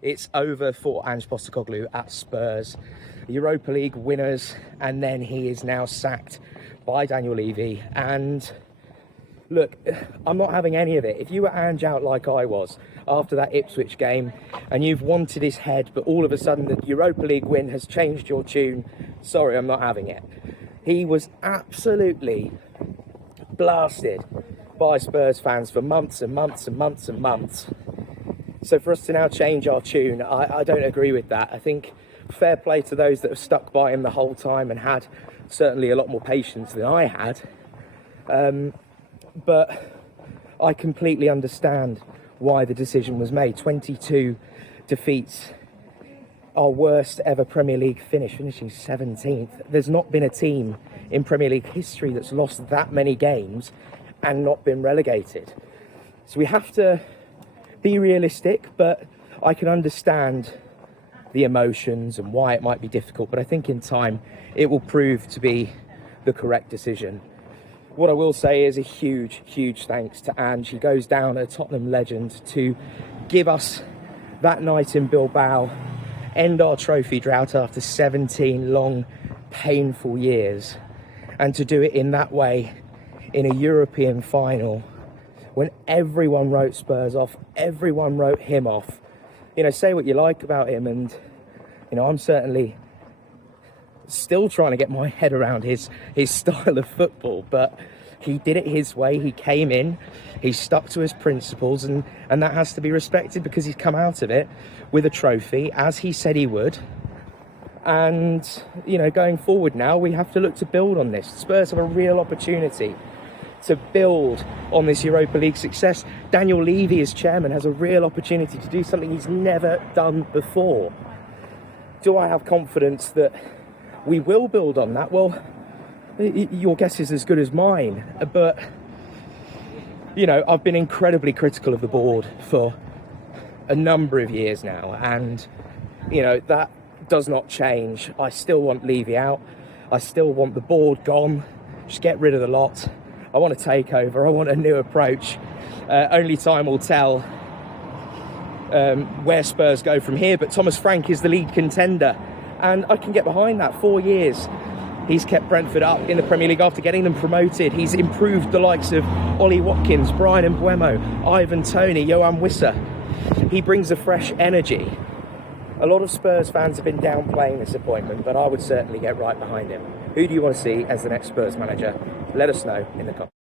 It's over for Ange Postecoglou at Spurs. Europa League winners, and then he is now sacked by Daniel Levy. And look, I'm not having any of it. If you were Ange out like I was after that Ipswich game and you've wanted his head, but all of a sudden the Europa League win has changed your tune, sorry, I'm not having it. He was absolutely blasted by Spurs fans for months and months and months and months. So for us to now change our tune, I don't agree with that. I think fair play to those that have stuck by him the whole time and had certainly a lot more patience than I had. But I completely understand why the decision was made. 22 defeats, our worst ever Premier League finish, finishing 17th. There's not been a team in Premier League history that's lost that many games and not been relegated. So we have to be realistic, but I can understand the emotions and why it might be difficult, but I think in time it will prove to be the correct decision. What I will say is a huge, huge thanks to Ange. He goes down a Tottenham legend to give us that night in Bilbao, end our trophy drought after 17 long, painful years, and to do it in that way in a European final when everyone wrote Spurs off, everyone wrote him off. You know, say what you like about him, and you know, I'm certainly still trying to get my head around his style of football, but he did it his way. He came in, he stuck to his principles, and that has to be respected because he's come out of it with a trophy, as he said he would. And, you know, going forward now, we have to look to build on this. Spurs have a real opportunity to build on this Europa League success. Daniel Levy, as chairman, has a real opportunity to do something he's never done before. Do I have confidence that we will build on that? Well, your guess is as good as mine. But, you know, I've been incredibly critical of the board for a number of years now. And, you know, that does not change. I still want Levy out. I still want the board gone. Just get rid of the lot. I want a takeover. I want a new approach. Only time will tell where Spurs go from here. But Thomas Frank is the lead contender, and I can get behind that. 4 years he's kept Brentford up in the Premier League after getting them promoted. He's improved the likes of Ollie Watkins, Brian Mbuemo, Ivan Toney, Johan Wissa. He brings a fresh energy. A lot of Spurs fans have been downplaying this appointment, but I would certainly get right behind him. Who do you want to see as the next Spurs manager? Let us know in the comments.